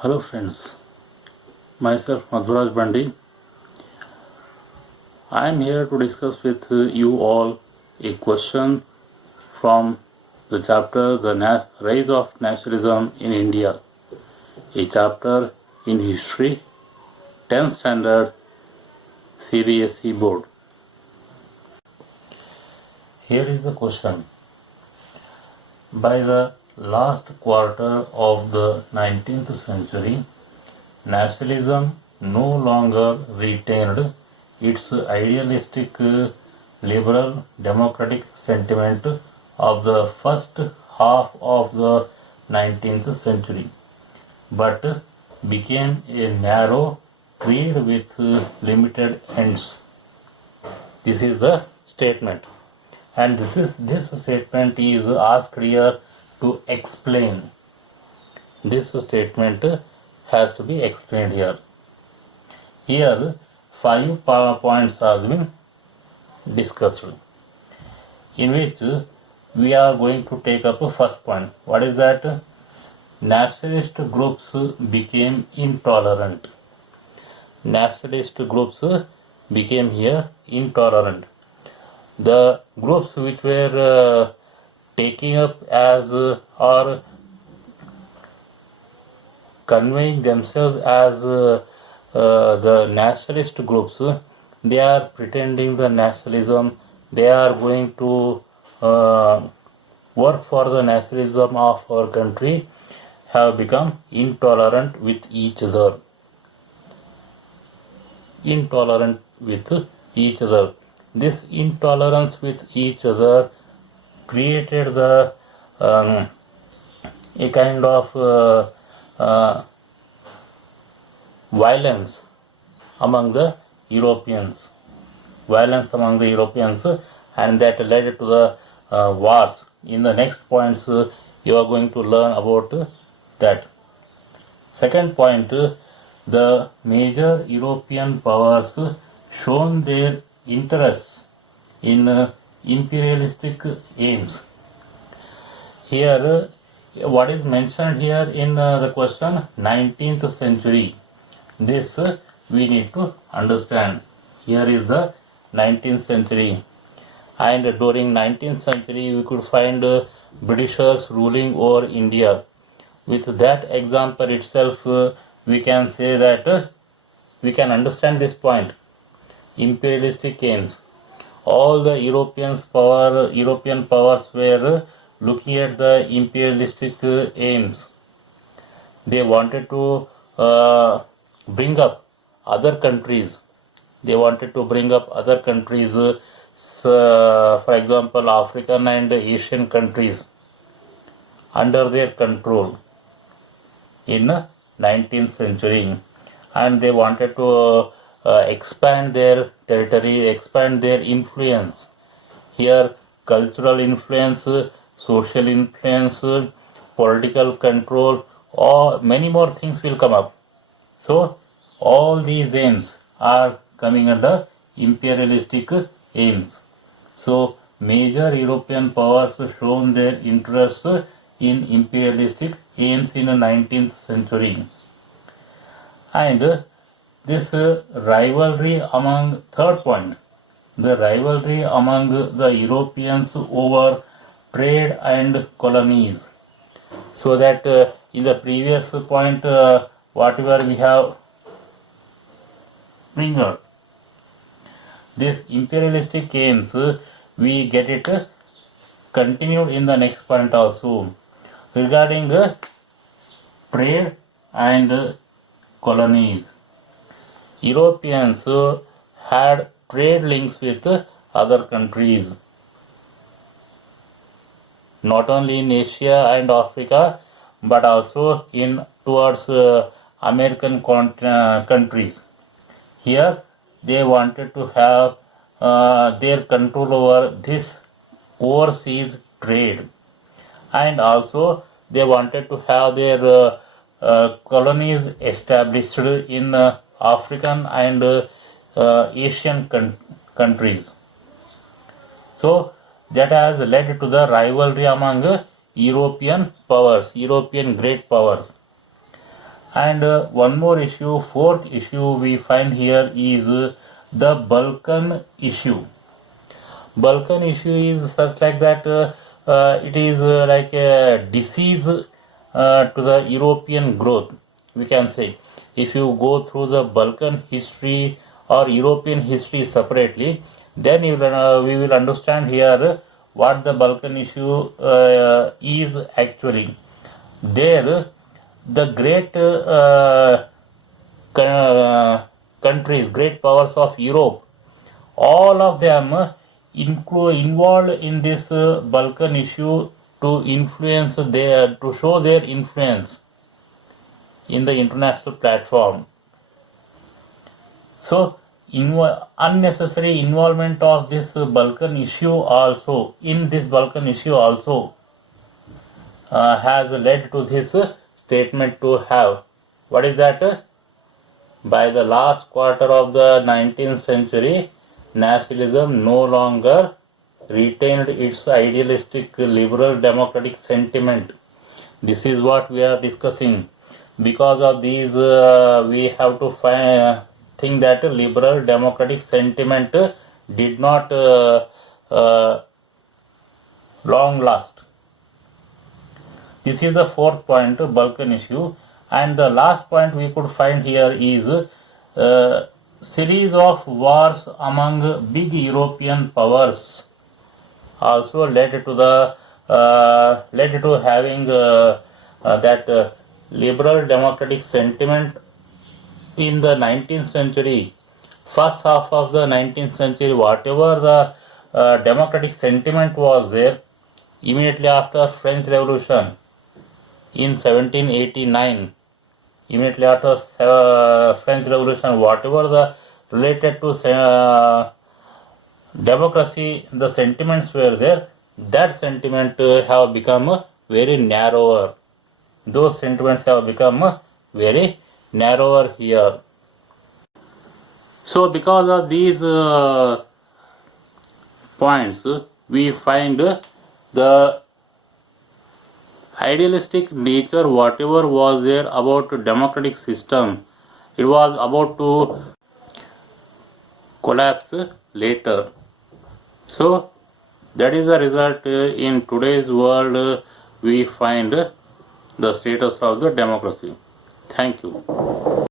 Hello friends, myself Madhuraj Bandi. I am here to discuss with you all a question from the chapter The Rise of Nationalism in India, a chapter in history, 10th standard CBSE board. Here is the question. By the last quarter of the 19th century, nationalism no longer retained its idealistic liberal democratic sentiment of the first half of the 19th century, but became a narrow creed with limited ends. This is the statement, and this statement is asked here to explain. This statement has to be explained here. Here, 5 points are being discussed, in which we are going to take up a first point. What is that? Nationalist groups became intolerant. Nationalist groups became here intolerant. The groups which were taking up as or conveying themselves as the nationalist groups, they are pretending the nationalism, they are going to work for the nationalism of our country, have become intolerant with each other. Intolerant with each other. This intolerance with each other created the a kind of violence among the Europeans. Violence among the Europeans, and that led to the wars. In the next points, you are going to learn about that. Second point, the major European powers shown their interests in imperialistic aims. Here, what is mentioned here in the question, 19th century. This we need to understand. Here is the 19th century, and during 19th century we could find Britishers ruling over India. With that example itself, we can say that we can understand this point. Imperialistic aims. All the European powers were looking at the imperialistic aims. They wanted to bring up other countries. They wanted to bring up other countries, for example, African and Asian countries, under their control in 19th century, and they wanted to expand their territory, expand their influence. Here, cultural influence, social influence, political control, or many more things will come up. So all these aims are coming under imperialistic aims. So major European powers shown their interest in imperialistic aims in the 19th century. And this rivalry among, third point, the rivalry among the Europeans over trade and colonies. So that in the previous point, whatever we have bring out, this imperialistic aims, we get it continued in the next point also, regarding trade and colonies. Europeans had trade links with other countries, not only in Asia and Africa, but also in towards American countries. Here they wanted to have their control over this overseas trade, and also they wanted to have their colonies established in African and Asian countries. So that has led to the rivalry among European powers, European great powers. And one more issue, fourth issue we find here is the Balkan issue. Balkan issue is such like that it is like a disease to the European growth, we can say. If you go through the Balkan history or European history separately, then we will understand here what the Balkan issue is actually. There, the great countries, great powers of Europe, all of them involved in this Balkan issue to influence to show their influence in the international platform. So unnecessary involvement of this Balkan issue also has led to this statement to have. What is that? By the last quarter of the 19th century, nationalism no longer retained its idealistic liberal democratic sentiment. This is what we are discussing. Because of these, we have to think that liberal democratic sentiment did not long last. This is the fourth point, Balkan issue. And the last point we could find here is series of wars among big European powers also led to having that liberal democratic sentiment in the 19th century. First half of the 19th century, whatever the democratic sentiment was there, immediately after French Revolution in 1789, immediately after French Revolution, whatever the related to democracy, the sentiments were there, that sentiment have become very narrower. Those sentiments have become very narrower here. So because of these points, we find the idealistic nature, whatever was there about democratic system, it was about to collapse later. So that is the result. In today's world we find the status of the democracy. Thank you.